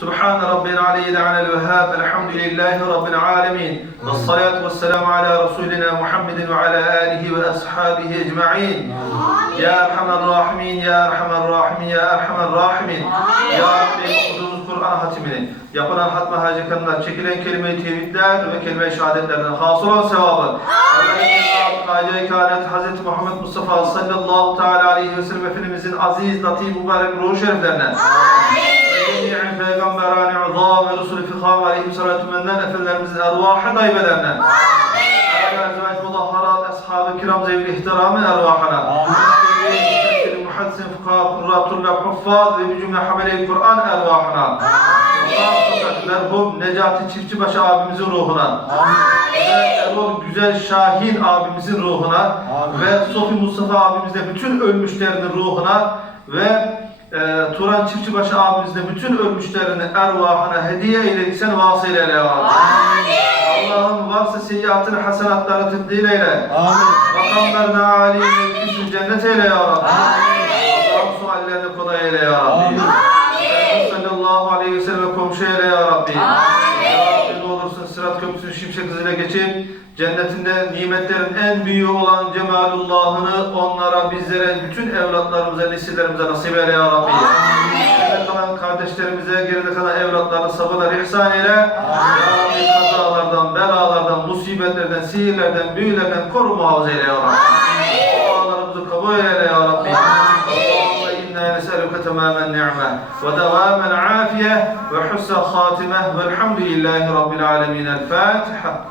سبحان ربي العلي على الوهاب الحمد لله رب العالمين والصلاة والسلام على رسولنا محمد وعلى آله وأصحابه أجمعين. يا أرحم الراحمين يا أرحم الراحمين يا أرحم الراحمين. يا ربي حضور القرآن ختمين يا قرآن ختم هذه كلمة شكلا كلمة تبدأ وكلمة شهادة لنا خاصة سوابا قاجي كانت حضرت محمد مصطفى صلى الله تعالى عليه وسلم في المزين عزيز لطيف مبارك روح شرف لنا. آمين. Peygamberani uzam ve Resulü fiham aleyhim salatu menden Efendilerimizin ervahı daybelerine. Ala ezvaç mudahharat, ashab-ı kiram zevli ihtiramı ervahına. Muhaddisin, fukaha, kurra, tullab, huffaz ve bir cümle hamile-i Kur'an ervahına. Fakat merhum Necati Çiftçibaşı abimizin ruhuna. Ve Erol Güzel Şahin abimizin ruhuna. Ve Sofi Mustafa abimizle bütün ölmüşlerinin ruhuna. Ve e, Turan Çiftçibaşı abimizle bütün ölmüşlerinin ervahına hediye eyle, sen vasıl eyle ya Rabbi. Allah'ım varsa seyyiatını hasenatları tebdil eyle. Makamlarına âli mevkisini cennet eyle ya Rabbi. Allah'ım suallerini kolay eyle ya Rabbi. Efendimiz sallallahu aleyhi ve sellem komşu eyle ya Rabbi. Olursun sırat şimşek hızıyla geçip cennetinde nimetlerin en büyüğü olan cemalullahını onlara, bizlere, bütün evlatlarımıza, nesillerimize nasip eyle ya Rabbi. Geride kalan kardeşlerimize, geride kalan evlatlarına sabırlar ihsan eyle. Ya Rabbi kazalardan, belalardan, musibetlerden, sihirlerden, büyülerden koru muhafaza eyle ya Rabbi. تمام النعمة ودوام العافية وحسن الخاتمة والحمد لله رب العالمين. الفاتحة.